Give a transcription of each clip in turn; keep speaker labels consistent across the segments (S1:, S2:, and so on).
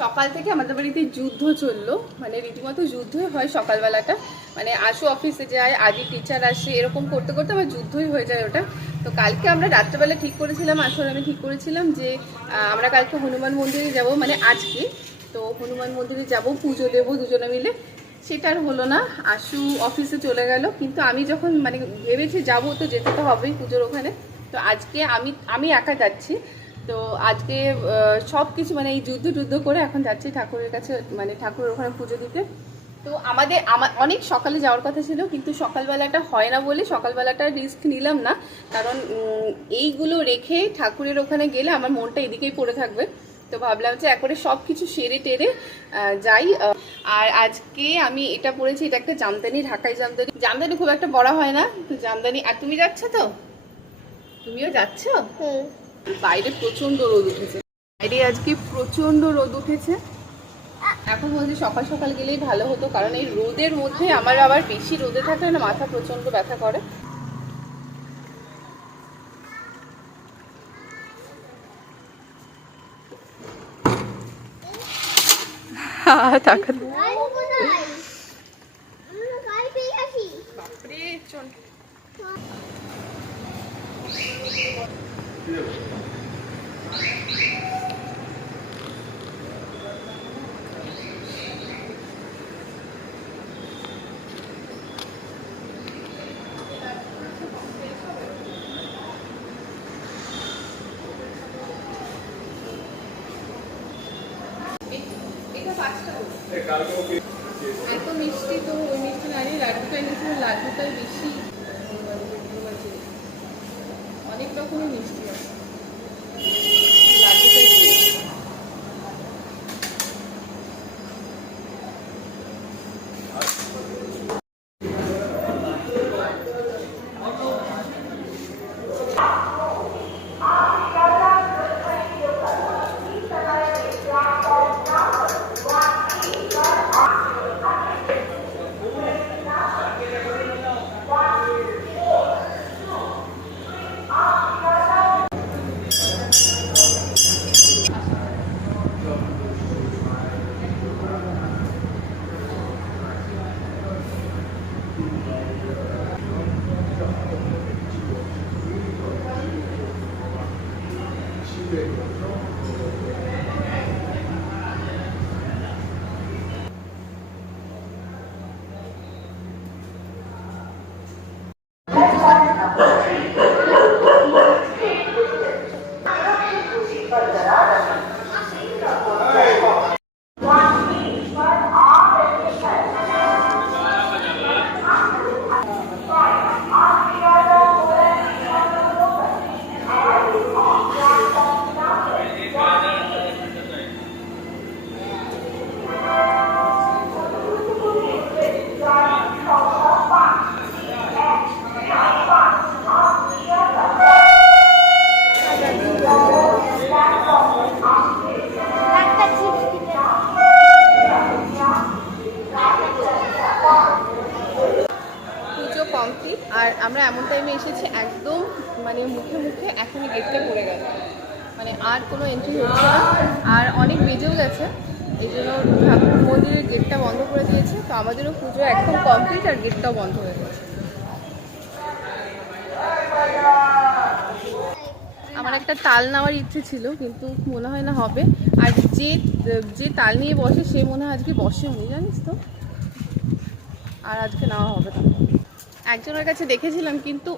S1: সকাল থেকে আমাদের বাড়িতে যুদ্ধ চলল। মানে রীতিমতো যুদ্ধই হয় সকালবেলাটা। মানে আশু অফিসে যায় আজই টিচার আসে, এরকম করতে করতে আমার যুদ্ধই হয়ে যায় ওটা। তো কালকে আমরা রাত্রেবেলা ঠিক করেছিলাম আসলে আমি ঠিক করেছিলাম যে আমরা কালকে হনুমান মন্দিরে যাব মানে আজকে। তো হনুমান মন্দিরে যাব, পুজো দেবো দুজনে মিলে। সেটা আর হলো না আশু অফিসে চলে গেল। কিন্তু আমি যখন মানে ভেবেছি যাব তো যেতে তো হবেই পুজোর ওখানে। তো আজকে আমি আমি একা যাচ্ছি। তো আজকে সব কিছু মানে এই যুদ্ধ টুদ্ধ করে এখন যাচ্ছি ঠাকুরের কাছে মানে ঠাকুরের ওখানে পুজো দিতে। তো আমাদের আমার অনেক সকালে যাওয়ার কথা ছিল, কিন্তু সকালবেলাটা হয় না বলে সকালবেলাটা রিস্ক নিলাম না। কারণ এইগুলো রেখে ঠাকুরের ওখানে গেলে আমার মনটা এদিকেই পড়ে থাকবে। তো ভাবলাম যে একবারে সব কিছু সেরে টেরে যাই আর আজকে আমি এটা পড়েছি, এটা একটা জামদানি, ঢাকাই জামদানি। জামদানি খুব একটা বড় হয় না। তো জামদানি, আর তুমি যাচ্ছ তো? তুমিও যাচ্ছ? বাইরে প্রচণ্ড রোদ উঠেছে। বাইরে আজকে প্রচণ্ড রোদ উঠেছে। এখন বলছি সকাল সকাল গেলেই ভালো হতো কারণ এই রোদের মধ্যে আমার আবার বেশি রোদে থাকলে না মাথা প্রচণ্ড ব্যথা করে। বাপরে চল। হলো। এত মিষ্টি তো ওই মিষ্টি না নিয়ে লাড্ডুটা এনেছিল লাড্ডুটাই বেশি অনেক রকমের মিষ্টি। পুজো কমপ্লিট। আর আমরা এমন টাইমে এসেছি, একদম মানে মুখে মুখে এখনই গেটটা পড়ে গেল। মানে আর কোনো এন্ট্রি হচ্ছে না। আর অনেক বেজেও গেছে এই জন্য ঠাকুর মন্দিরের গেটটা বন্ধ করে দিয়েছে। তো আমাদেরও পুজো একদম কমপ্লিট আর গেটটাও বন্ধ হয়ে গেছে। আমার একটা তাল নেওয়ার ইচ্ছে ছিল, কিন্তু মনে হয় না হবে। আর যে যে তাল নিয়ে বসে, সে মনে হয় আজকে বসে উনি জানিস তো? আর আজকে নেওয়া হবে না। একজনের কাছে দেখেছিলাম কিন্তু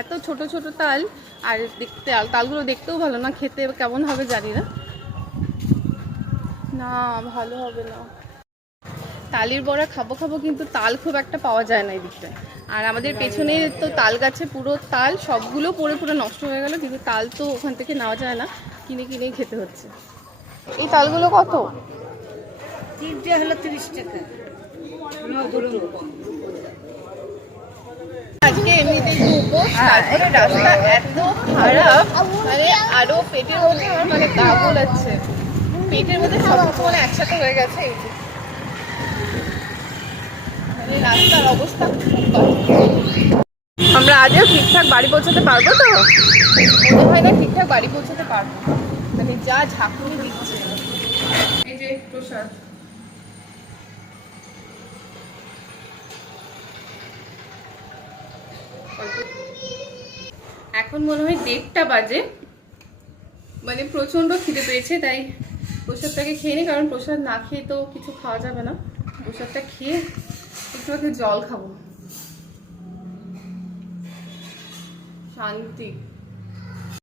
S1: এত ছোট ছোট তাল আর দেখতে তালগুলো দেখতেও ভালো না খেতে কেমন হবে জানি না। না ভালো হবে না। তালির বড়া খাব খাব কিন্তু তাল খুব একটা পাওয়া যায় না এই দিকটায় আর আমাদের পেছনে তো তাল গাছে পুরো তাল সবগুলো পড়ে পুরো নষ্ট হয়ে গেল কিন্তু তাল তো ওখান থেকে নেওয়া যায় না কিনে কিনেই খেতে হচ্ছে। এই তালগুলো কত?
S2: তিনটে হলো তিরিশ টাকা
S1: আজকে এমনিতেই রাস্তা এত খারাপ মানে আরও পেটের মধ্যে আমার মানে গা গোলাচ্ছে পেটের মধ্যে সব কিছু মানে একসাথে হয়ে গেছে এই যে। মানে রাস্তার অবস্থা আমরা আজও ঠিকঠাক বাড়ি পৌঁছাতে পারব তো? মনে হয় না ঠিকঠাক বাড়ি পৌঁছাতে পারব। মানে যা ঝাঁকুনি দিচ্ছে। এই যে প্রসাদ। এখন মনে হয় দেড়টা বাজে। মানে প্রচণ্ড খিদে পেয়েছে, তাই প্রসাদটাকে খেয়ে নিই কারণ প্রসাদ না খেয়ে তো কিছু খাওয়া যাবে না। প্রসাদটা খেয়ে একটু জল খাব। শান্তি।